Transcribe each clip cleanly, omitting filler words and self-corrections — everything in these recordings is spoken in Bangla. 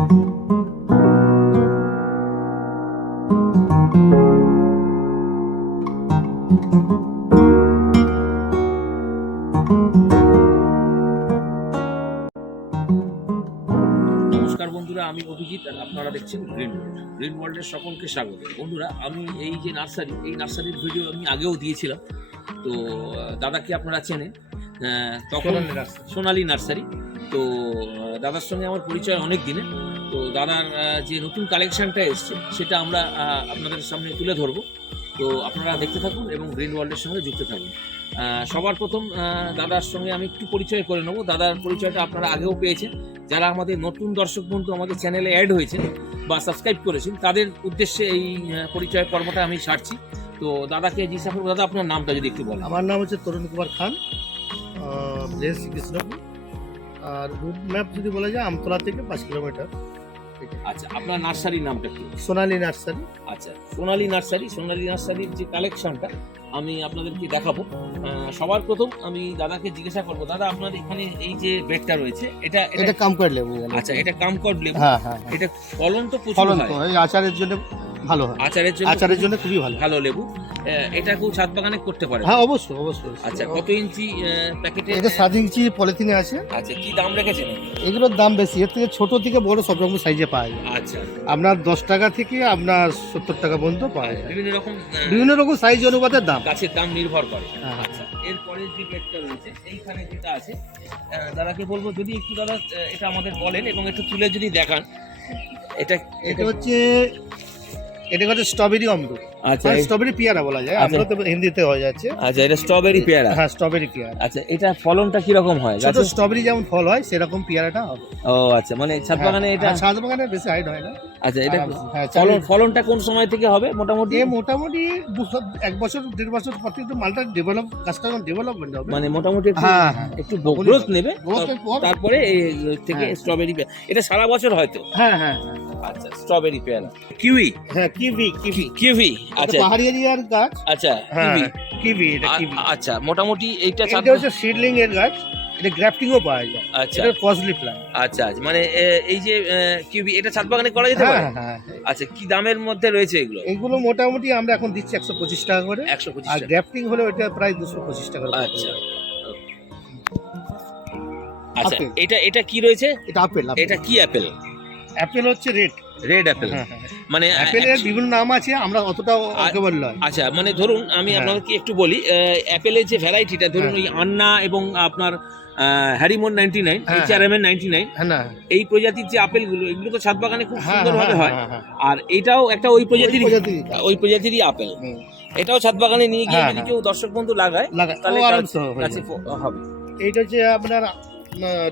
নমস্কার বন্ধুরা, আমি অভিজিৎ আর আপনারা দেখছেন গ্রিন ওয়ার্ল্ড। গ্রিন ওয়ার্ল্ডের সকলকে স্বাগত। বন্ধুরা, আমি এই যে নার্সারি, এই নার্সারির ভিডিও আমি আগেও দিয়েছিলাম। তো দাদাকে আপনারা চেনেন, তখন সোনালী নার্সারি। তো দাদার সঙ্গে আমার পরিচয় অনেক দিনের। তো দাদার যে নতুন কালেকশানটা এসছে সেটা আমরা আপনাদের সামনে তুলে ধরবো। তো আপনারা দেখতে থাকুন এবং গ্রিন ওয়ার্ল্ডের সঙ্গে যুক্ত থাকুন। সবার প্রথম দাদার সঙ্গে আমি একটু পরিচয় করে নেবো। দাদার পরিচয়টা আপনারা আগেও পেয়েছেন। যারা আমাদের নতুন দর্শক বন্ধু আমাদের চ্যানেলে অ্যাড হয়েছেন বা সাবস্ক্রাইব করেছেন, তাদের উদ্দেশ্যে এই পরিচয় পর্বটা আমি ছাড়ছি। তো দাদাকে জিজ্ঞাসা করবো, দাদা আপনার নামটা যদি একটু বলেন। আমার নাম হচ্ছে তরুণ কুমার খান, প্লেস কৃষ্ণপুর। আর রুট ম্যাপ যদি বলা যায় আমতলা থেকে 5 কিলোমিটার। আচ্ছা, আপনার নার্সারির নামটা কি? সোনালী নার্সারি। আচ্ছা, সোনালী নার্সারি। সোনালী নার্সারির যে কালেকশনটা আমি আপনাদেরকে দেখাবো। সবার প্রথম আমি দাদাকে জিজ্ঞাসা করবো, দাদা আপনার এখানে এই যে বেডটা রয়েছে, এটা কামকট লেবু। আচ্ছা, এটা কামকট লেবু। হ্যাঁ। এটা ফলন তো প্রচুর ফলন হয়। তো এই আচারের জন্য ভালো হয়। আচারের জন্য খুবই ভালো লেবু। এটা কেউ ছাদ বাগানে করতে পারে? হ্যাঁ, অবশ্যই। আচ্ছা, কত ইঞ্চি প্যাকেটে? এটা 7 ইঞ্চি পলিথিনে আছে। আচ্ছা, কি দাম রেখেছেন? এগুলোর দাম বেশি, এর থেকে ছোট থেকে বড় সব রকম সাইজে পাওয়া যায়। আচ্ছা, আপনার 10 টাকা থেকে আপনার 70 টাকা পর্যন্ত পাওয়া যায়। বিভিন্ন রকম সাইজ অনুপাতে দাম, গাছের দাম নির্ভর করে। হ্যাঁ। আচ্ছা, এরপরে যে বেডটা রয়েছে এইখানে যেটা আছে, দাদাকে বলবো যদি একটু দাদা এটা আমাদের বলেন এবং একটু তুলে যদি দেখান। এটা হচ্ছে স্ট্রবেরি অমরুদ। আচ্ছা, স্ট্রবেরি পেয়ারা বলা যায়, আমরা তো হিন্দিতে হয়ে যাচ্ছে। আচ্ছা, এটা স্ট্রবেরি পেয়ারা। হ্যাঁ, স্ট্রবেরি পেয়ারা। আচ্ছা, এটা ফলনটা কি রকম হয়? ছোট স্ট্রবেরি যেমন ফল হয় সেরকম পেয়ারাটা হবে। ও আচ্ছা, মানে ছাদ বাগানে এটা ছাদ বাগানে বেশি হাইট হয় না। আচ্ছা, এটা হ্যাঁ, ফলনটা কোন সময় থেকে হবে মোটামুটি? মোটামুটি 1 বছর 1.5 বছর পর থেকে মালটা গাছটা ডেভেলপমেন্ট হবে। মানে মোটামুটি একটু গ্রোথ নেবে, তারপরে থেকে স্ট্রবেরি পেয়ারা। এটা সারা বছর হয়তো? হ্যাঁ। আচ্ছা, স্ট্রবেরি পেয়ারা। কিউই। হ্যাঁ, কিউই। আচ্ছা, পাহাড়ি এরিয়ার গাছ। আচ্ছা, কিউই। আচ্ছা, মোটামুটি এটা হচ্ছে সিডলিং এর গাছ। এটা গ্রাফটিংও পাওয়া যায়। আচ্ছা, এটা কস্টলি প্ল্যান্ট। আচ্ছা, মানে এই যে কিউই, এটা ছাদ বাগানে করা যেতে পারে? হ্যাঁ। আচ্ছা, কি দামের মধ্যে রয়েছে এগুলো? এগুলো মোটামুটি আমরা এখন দিচ্ছি 125 টাকা করে। 125 আর টাকা। গ্রাফটিং হলে ওটা প্রায় 225 টাকা করে। আচ্ছা, আচ্ছা, এটা কি রয়েছে? এটা আপেল। এটা কি অ্যাপেল? অ্যাপেল হচ্ছে রেড অ্যাপেল। মানে অ্যাপেলের বিভিন্ন নাম আছে, আমরা অতটাও একেবারে নয়। আচ্ছা, মানে ধরুন আমি আপনাদেরকে একটু বলি, অ্যাপেলের যে ভ্যারাইটিটা, ধরুন ওই আন্না এবং আপনার হ্যারিমন 99, HRMN 99, এই প্রজাতির যে আপেলগুলো, এগুলো তো ছাদ বাগানে খুব সুন্দরভাবে হয়। আর এটাও একটা ওই প্রজাতিরই আপেল। এটাও ছাদ বাগানে নিয়ে গিয়ে যদি কেউ দর্শক বন্ধু লাগায় তাহলে গাছে হবে। এইটা হচ্ছে আপনার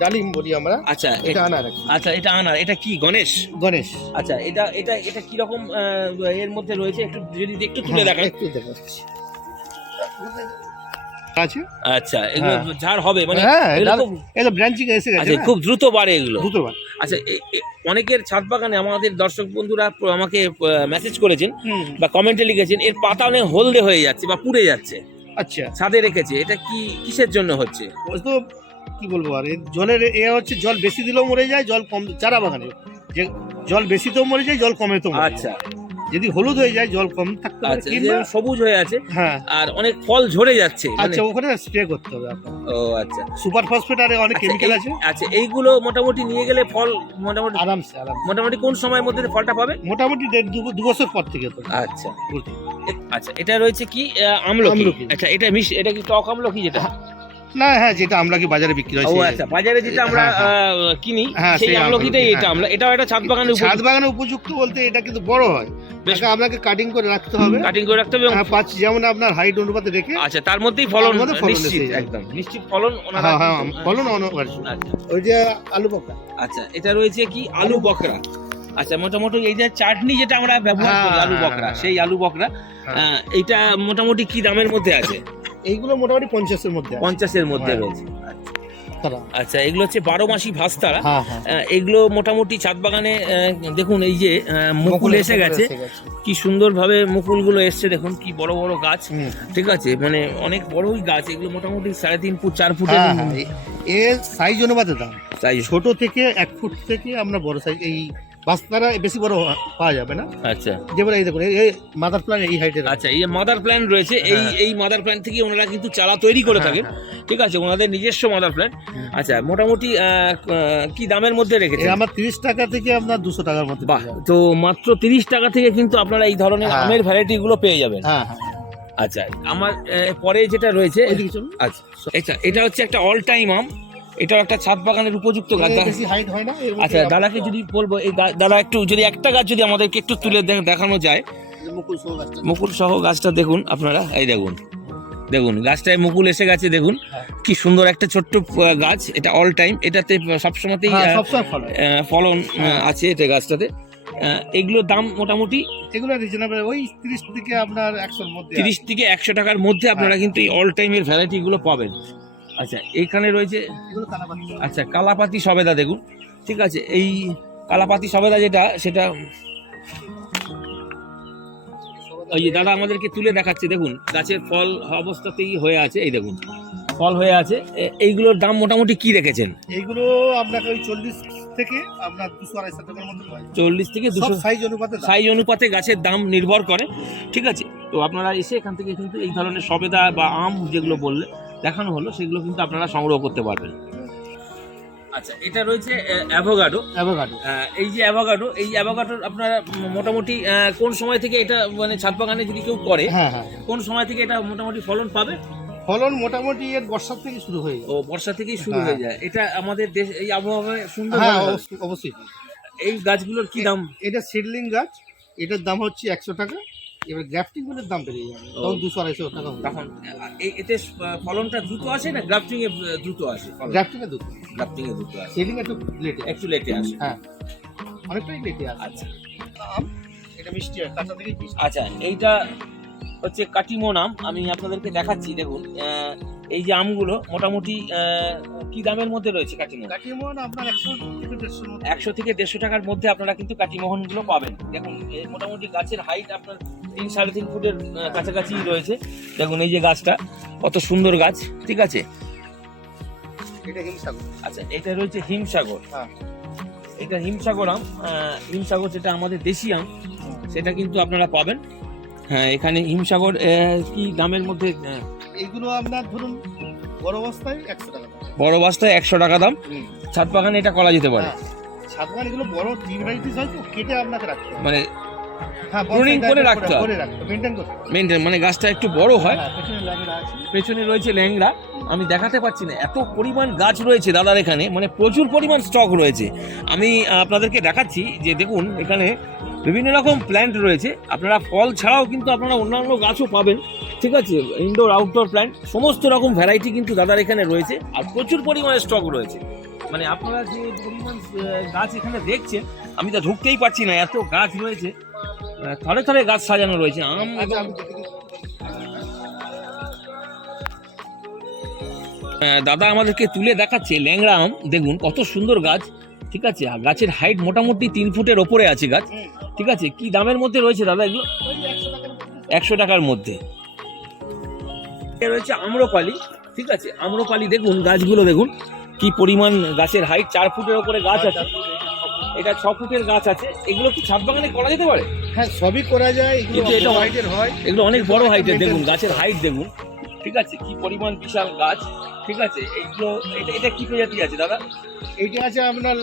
ডালিম বলি আমরা। আচ্ছা, এটা আনার। আচ্ছা, এটা আনার। এটা কি গণেশ? আচ্ছা, এটা কি রকম এর মধ্যে রয়েছে একটু যদি একটু তুলে দেখান। আছে। আচ্ছা, এগুলো ঝাড় হবে মানে? এটা ব্রাঞ্চিং এসে গেছে। আচ্ছা, খুব দ্রুত বাড়ে এগুলো। আচ্ছা, অনেকের ছাদ বাগানে আমাদের দর্শক বন্ধুরা আমাকে মেসেজ করেছেন বা কমেন্টে লিখেছেন, এর পাতা অনেক হলদে হয়ে যাচ্ছে বা পুড়ে যাচ্ছে। আচ্ছা, ছাদে রেখেছে, এটা কিসের জন্য হচ্ছে? তো কি বলবো, আর জলের হচ্ছে জল বেশি দিলেও মরে যায়, জল কম। চারা বাগানে যে জল বেশিতেও মরে যায়, জল কমে তো। আচ্ছা, যদি হলুদ হয়ে যায়, জল কম থাকতে পারে, কিংবা সবুজ হয়ে আছে। হ্যাঁ, আর অনেক ফল ঝরে যাচ্ছে। আচ্ছা, ওখানে স্প্রে করতে হবে আপনার। ও আচ্ছা, সুপার ফসফেট আর অনেক কেমিক্যাল আছে। আচ্ছা, এইগুলো মোটামুটি নিয়ে গেলে ফল মোটামুটি আরামসে মোটামুটি কোন সময়ের মধ্যে ফলটা পাবে? মোটামুটি 1.5-2 বছর পর থেকে তো। আচ্ছা, আচ্ছা, এটা রয়েছে কি আমলকি। আচ্ছা, এটা কি টক আমলকি যেটা? না, হ্যাঁ, যেটা আমলকি বাজারে বিক্রি হয়। ও আচ্ছা, বাজারে যেটা আমরা কিনি সেই আমলকিটাই এটা। এটাও একটা ছাদ বাগানে উপযুক্ত বলতে এটা কিন্তু বড় হয়। আপনাকে কাটিং করে রাখতে হবে। যেমন আপনার হাইট অনুপাতে রেখে। আচ্ছা, তার মধ্যেই ফলন নিশ্চিত, একদম নিশ্চিত ফলন। ফলন অনবরত। ওই যে আলু বকরা। আচ্ছা, এটা রয়েছে কি আলু বকরা। আচ্ছা, মোটামুটি এই যে চাটনি যেটা আমরা ব্যবহার করি আলু বকরা, সেই আলু বকরা, এইটা মোটামুটি কি দামের মধ্যে আছে? এইগুলো মোটামুটি 50-এর মধ্যে। 50-এর মধ্যে রয়েছে। ভাস্তারা। আচ্ছা, এগুলো হচ্ছে 12 মাসি ভাস্তারা। হ্যাঁ হ্যাঁ, এগুলো মোটামুটি ছাদ বাগানে দেখুন এই যে মুকুল এসে গেছে, কি সুন্দরভাবে মুকুলগুলো এসছে, দেখুন কি বড় বড় গাছ। ঠিক আছে, মানে অনেক বড়ই গাছ এগুলো, মোটামুটি 3.5 ফুট 4 ফুটের এর সাইজ অনুপাতে দাম। সাইজ। ছোট থেকে 1 ফুট থেকে আমরা বড় সাইজ, এই বাস্তারা বেশি বড় পাওয়া যাবে না। আচ্ছা, যেমন এই দেখুন এই মাদার প্ল্যান্ট এই হাইটের। আচ্ছা, এই মাদার প্ল্যান্ট রয়েছে, এই মাদার প্ল্যান্ট থেকে ওনারা কিন্তু চারা তৈরি করে থাকেন। ঠিক আছে, ওনাদের নিজস্ব মাদার প্ল্যান্ট। আচ্ছা, মোটামুটি কি দামের মধ্যে রেখেছে? আমার 30 টাকা থেকে আপনার 200 টাকার মধ্যে। বাহ, তো মাত্র 30 টাকা থেকে কিন্তু আপনারা এই ধরনের আমের ভ্যারাইটি গুলো পেয়ে যাবেন। হ্যাঁ হ্যাঁ। আচ্ছা, আমার পরে যেটা রয়েছে, আচ্ছা, এটা হচ্ছে একটা অল টাইম আম, এটাও একটা ছাদ বাগানের উপযুক্ত গাছ। বেশি হাইট হয় না। আচ্ছা, দাদাকে যদি বলবো, এই দাদা একটু যদি একটা গাছ যদি আমাদেরকে একটু তুলে দেখানো যায়, মুকুল সহ গাছটা দেখুন আপনারা, এই দেখুন দেখুন গাছটায় মুকুল এসে গেছে, দেখুন কি সুন্দর একটা ছোট্ট গাছ। এটা অল টাইম, এটাতে সবসময়তেই ফলন আছে এটা গাছটাতে। এগুলোর দাম মোটামুটি এগুলো রিজনেবল, ওই 30 থেকে আপনার 100 এর মধ্যে, 30 থেকে 100 টাকার মধ্যে আপনারা কিন্তু এই অল টাইমের ভ্যারাইটি গুলো পাবেন। আচ্ছা, এইখানে রয়েছে আচ্ছা কালাপাতি সবেদা, দেখুন। ঠিক আছে, এই কালাপাতি সবেদা যেটা, সেটা ওই যে দাদা আমাদেরকে তুলে দেখাচ্ছে, দেখুন গাছের ফল অবস্থাতেই হয়ে আছে, এই দেখুন ফল হয়ে আছে। এইগুলোর দাম মোটামুটি কি রেখেছেন? এইগুলো আপনাকে ওই 40 থেকে আপনার 200-250 টাকার মধ্যে পায়। 40 থেকে 200 সাইজ অনুপাতে গাছের দাম নির্ভর করে। ঠিক আছে, তো আপনারা এসে এখান থেকে কিন্তু এই ধরনের সবেদা বা আম যেগুলো বললে দেখানো হলো, সেগুলো কিন্তু আপনারা সংগ্রহ করতে পারবেন। আচ্ছা, এটা রয়েছে অ্যাভোকাডো। এই যে অ্যাভোকাডো, এই অ্যাভোকাডোর আপনারা মোটামুটি কোন সময় থেকে এটা, মানে ছাদ বাগানে যদি কেউ করে, কোন সময় থেকে এটা মোটামুটি ফলন পাবে? ফলন মোটামুটি এর বর্ষা থেকে শুরু হয়ে যায়। ও, বর্ষা থেকেই শুরু হয়ে যায়। এটা আমাদের দেশ এই আবহাওয়ায় সুন্দর। অবশ্যই। এই গাছগুলোর কি দাম? এটা সিডলিং গাছ, এটার দাম হচ্ছে 100 টাকা। এবার গ্রাফটিং গুলোর দাম বেড়ে যাবে, তখন 200-250 টাকা হবে। তখন এতে ফলনটা দ্রুত আসে না গ্রাফটিং এ দ্রুত আসে? গ্রাফটিং এ দ্রুত আসে, সিডলিং একটু লেটে আসে। হ্যাঁ, অনেকটাই লেটে আসে। আচ্ছা, এটা মিষ্টি হয়, কাঁচা থেকে মিষ্টি। আচ্ছা, এইটা হচ্ছে কাটিমন আম, আমি আপনাদেরকে দেখাচ্ছি, দেখুন এই যে আমগুলো মোটামুটি কি দামের মধ্যে রয়েছে? কাটিমন আপনার 100 থেকে 150 টাকার মধ্যে আপনারা কিন্তু কাটিমোহন গুলো পাবেন। দেখুন মোটামুটি গাছের হাইট আপনার 3-3.5 ফুটের কাছাকাছি রয়েছে। দেখুন এই যে গাছটা কত সুন্দর গাছ। ঠিক আছে, এটা হিমসাগর। আচ্ছা, এটা রয়েছে হিমসাগর। এটা হিমসাগর আম, হিমসাগর যেটা আমাদের দেশি আম, সেটা কিন্তু আপনারা পাবেন। হ্যাঁ, এখানে হিমসাগর কি দামের মধ্যে? এইগুলো আপনার ধরুন বড় অবস্থায় 100 টাকা, বড় অবস্থায় 100 টাকা দাম। ছাদ বাগানে এটা করা যেতে পারে। ছাদ বাগানে এগুলো বড় ট্রি ভ্যারাইটিস হয় তো, কেটে আপনাকে রাখতে হবে, মানে প্রুনিং করে রাখতে হবে, মেইনটেইন, মানে গাছটা একটু বড় হয়। পেছনে রয়েছে ল্যাংড়া, আমি দেখাতে পাচ্ছি না, এত পরিমাণ গাছ রয়েছে দাদার এখানে, মানে প্রচুর পরিমাণ স্টক রয়েছে। আমি আপনাদেরকে দেখাচ্ছি যে দেখুন এখানে বিভিন্ন রকম প্ল্যান্ট রয়েছে। আপনারা ফল ছাড়াও কিন্তু আপনারা অন্যান্য গাছও পাবেন। ঠিক আছে, ইনডোর আউটডোর প্ল্যান্ট সমস্ত রকম ভ্যারাইটি কিন্তু দাদার এখানে রয়েছে, আর প্রচুর পরিমাণে স্টক রয়েছে। মানে আপনারা যে পরিমাণ গাছ এখানে দেখছেন, আমি তো ঢুকতেই পারছি না, এত গাছ রয়েছে, থরে থরে গাছ সাজানো রয়েছে আম। দাদা আমাদেরকে তুলে দেখাচ্ছে ল্যাংড়া আম, দেখুন কত সুন্দর গাছ। ঠিক আছে, গাছের হাইট মোটামুটি 3 ফুটের ওপরে আছে গাছ। ঠিক আছে, কি দামের মধ্যে রয়েছে দাদা এগুলো? 100 টাকার মধ্যে রয়েছে আম্রপালি। ঠিক আছে, আম্রপালি দেখুন গাছগুলো, দেখুন কি পরিমাণ গাছের হাইট, 4 ফুটের ওপরে গাছ আছে। এটা 6 ফুটের গাছ আছে। এগুলো কি ছাদ বাগানে করা যেতে পারে? হ্যাঁ, সবই করা যায়, কিন্তু এটা হাইটের হয়, এগুলো অনেক বড় হাইটের। দেখুন গাছের হাইট দেখুন। ঠিক আছে, কি পরিমাণ বিশাল গাছ। ঠিক আছে, এইগুলো এটা কি প্রজাতি আছে দাদা? এইটা আছে আপনার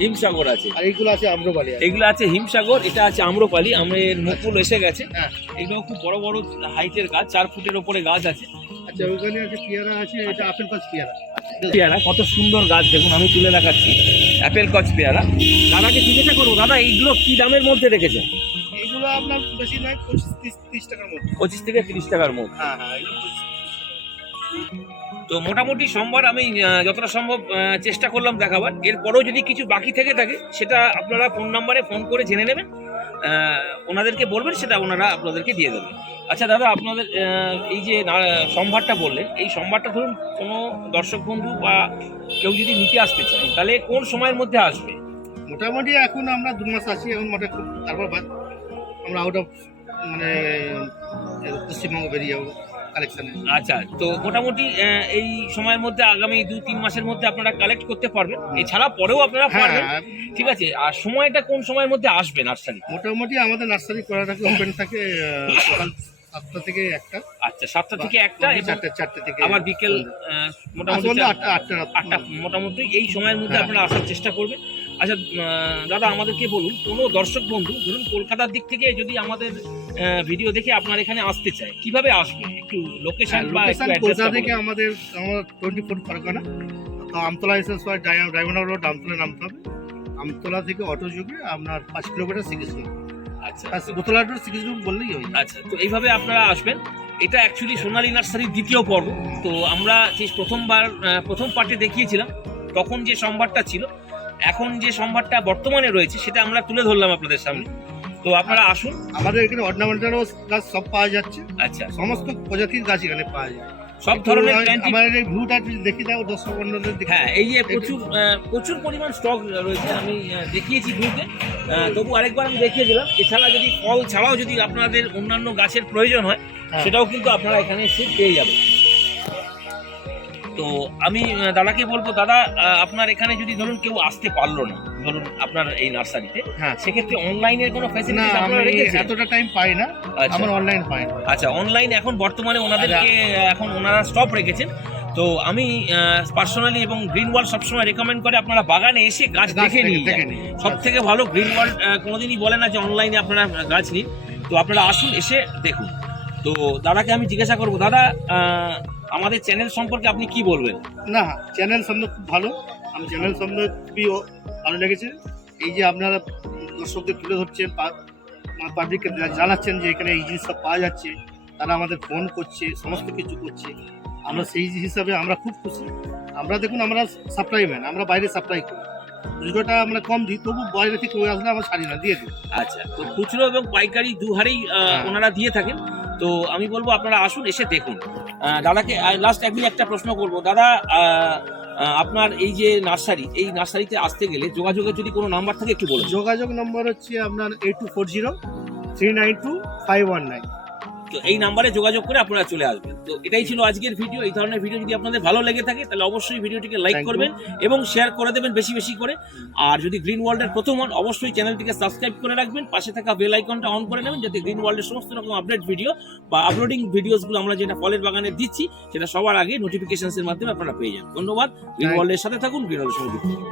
হিমসাগর আছে, আর এইগুলো আছে আম্রপালি। এগুলো আছে হিমসাগর, এটা আছে আম্রপালি। আমের মুকুল এসে গেছে। এগুলো খুব বড় বড় হাইটের গাছ, 4 ফুটের ওপরে গাছ আছে। আচ্ছা, ওইখানে আছে পেয়ারা আছে, এটা আপেল কচ পেয়ারা। পেয়ারা কত সুন্দর গাছ, দেখুন আমি তুলে দেখাচ্ছি, অ্যাপেল কচ পেয়ারা। দাদাকে জিজ্ঞাসা করবো, দাদা এইগুলো কি দামের মধ্যে রেখেছেন? এইগুলো আপনার বেশি নয়, 25-30 টাকার মধ্যে। 25 থেকে 30 টাকার মধ্যে। হ্যাঁ। তো মোটামুটি সোমবার আমি যতটা সম্ভব চেষ্টা করলাম দেখাবার। এরপরেও যদি কিছু বাকি থেকে থাকে, সেটা আপনারা ফোন নাম্বারে ফোন করে জেনে নেবেন। ওনাদেরকে বলবেন, সেটা ওনারা আপনাদেরকে দিয়ে দেবেন। আচ্ছা দাদা, আপনাদের এই যে সম্ভারটা বললেন, এই সম্ভারটা ধরুন কোনো দর্শক বন্ধু বা কেউ যদি নিতে আসতে চায়, তাহলে কোন সময়ের মধ্যে আসবে? মোটামুটি এখন আমরা 2 মাস আছি এখন তারপর আমরা আউট অফ মানে পশ্চিমবঙ্গ বেরিয়ে যাবো কালেকশনে। আচ্ছা, তো মোটামুটি এই সময়ের মধ্যে আগামী 2-3 মাসের মধ্যে আপনারা কালেক্ট করতে পারবেন, এছাড়া পরেও আপনারা পারবেন। হ্যাঁ, ঠিক আছে, আর সময়টা কোন সময়ের মধ্যে আসবে নার্সারি? মোটামুটি আমাদের নার্সারি করাটাকে ওপেন থাকে সকাল 7টা থেকে 1টা। আচ্ছা, 7টা থেকে 1টা এবং 4টে থেকে আবার বিকেল মোটামুটি সন্ধ্যা 8টা 8টা, মোটামুটি এই সময়ের মধ্যে হ্যাঁ। আপনারা আসার চেষ্টা করবেন। আচ্ছা দাদা, আমাদেরকে বলুন, কোনো দর্শক বন্ধু ধরুন কলকাতার দিক থেকে যদি আমাদের ভিডিও দেখে আপনার এখানে আসতে চায়, কিভাবে আসবে? একটু লোকেশন বা একটু কলকাতা অ্যাড্রেসটা থেকে বলুন। আমাদের 24 পরগনা, তো আমতলা এসে ডায়মন্ড রোড আমতলা নামতে হবে। আমতলা থেকে অটো যোগে আপনার 5 কিলোমিটার শ্রীকৃষ্ণ, আচ্ছা বোতলা রোড শ্রীকৃষ্ণ বললেই হয়। আচ্ছা, তো এইভাবে আপনারা আসবেন। এটা অ্যাকচুয়ালি সোনালী নার্সারির দ্বিতীয় পর্ব। তো আমরা যে প্রথম পার্টে দেখিয়েছিলাম, তখন যে সম্ভারটা ছিল, এখন যে সম্ভারটা বর্তমানে রয়েছে, সেটা আমরা তুলে ধরলাম আপনাদের সামনে। তো আপনারা আসুন। আমাদের এখানে অর্নামেন্টাল গাছ সব পাওয়া যাচ্ছে, আচ্ছা, সমস্ত প্রজাতির গাছ এখানে পাওয়া যায়। সব ধরনের প্ল্যান্ট। আমাদের এই ভিউটা দেখি দাও দর্শক বন্ধুদের দেখি। হ্যাঁ, এই যে প্রচুর পরিমাণ স্টক রয়েছে, আমি দেখিয়েছি ভিউতে, তবু আরেকবার আমি দেখিয়ে দিলাম। এছাড়া যদি ফল ছাড়াও যদি আপনাদের অন্যান্য গাছের প্রয়োজন হয়, হ্যাঁ। সেটাও কিন্তু আপনারা এখানে এসে পেয়ে যাবেন। তো আমি দাদাকে বলবো, দাদা আপনার এখানে যদি ধরুন কেউ আসতে পারলো না, ধরুন আপনার এই নার্সারিতে, হ্যাঁ, সেক্ষেত্রে অনলাইনের কোনো না ফ্যাসিলিটি আপনারা আমি রেখেছেন? এতটা টাইম পাই না, আচ্ছা আমার অনলাইন পাই না। আচ্ছা, অনলাইন এখন বর্তমানে ওনাদেরকে এখন ওনারা স্টপ রেখেছেন। তো আমি পার্সোনালি এবং গ্রিন ওয়ার্ল্ড সবসময় রেকমেন্ড করে আপনারা বাগানে এসে গাছ দেখে নিয়ে যান। সব থেকে ভালো। গ্রিন ওয়ার্ল্ড কোনোদিনই বলে না যে অনলাইনে আপনারা গাছ নিন। তো আপনারা আসুন, এসে দেখুন। তো দাদাকে আমি জিজ্ঞাসা করবো, দাদা আমাদের চ্যানেল সম্পর্কে আপনি কি বলবেন? না, চ্যানেল সম্বন্ধে খুব ভালো, আমি চ্যানেল সম্বন্ধে খুবই ভালো লেগেছে। এই যে আপনারা দর্শকদের তুলে ধরছেন, পাবলিককে জানাচ্ছেন যে এখানে এই জিনিস সব পাওয়া যাচ্ছে, তারা আমাদের ফোন করছে, সমস্ত কিছু করছে, আমরা সেই হিসাবে আমরা খুব খুশি। আমরা দেখুন, আমরা সাপ্লাই ম্যান, আমরা বাইরে সাপ্লাই করি, খুচরোটা আমরা কম দিই, তবু বাইরে থেকে কেউ আসলে আমরা ছাড়ি না, দিয়ে দিই। আচ্ছা, তো খুচরো এবং পাইকারি দুহারেই ওনারা দিয়ে থাকেন। তো আমি বলবো আপনারা আসুন, এসে দেখুন। দাদাকে লাস্ট একটা প্রশ্ন করবো, দাদা আপনার এই যে নার্সারি, এই নার্সারিতে আসতে গেলে যোগাযোগের যদি কোনো নাম্বার থাকে একটু বলুন। যোগাযোগ নম্বর হচ্ছে আপনার 8240-392-519। তো এই নাম্বারে যোগাযোগ করে আপনারা চলে আসবেন। তো এটাই ছিল আজকের ভিডিও। এই ধরনের ভিডিও যদি আপনাদের ভালো লেগে থাকে, তাহলে অবশ্যই ভিডিওটিকে লাইক Thank you. করবেন এবং শেয়ার করে দেবেন বেশি বেশি করে। আর যদি গ্রিন ওয়ার্ল্ডের প্রথম হন, অবশ্যই চ্যানেলটিকে সাবস্ক্রাইব করে রাখবেন, পাশে থাকা বেল আইকনটা অন করে নেবেন, যাতে গ্রিন ওয়ার্ল্ডের সমস্ত রকম আপডেট ভিডিও বা আপলোডিং ভিডিওসগুলো আমরা যেটা ফলের বাগানে দিচ্ছি, সেটা সবার আগে নোটিফিকেশনসের মাধ্যমে আপনারা পেয়ে যান। ধন্যবাদ। গ্রিন ওয়ার্ল্ডের সাথে থাকুন, গ্রিন ওয়ার্ল্ডের সঙ্গে যুক্ত থাকুন।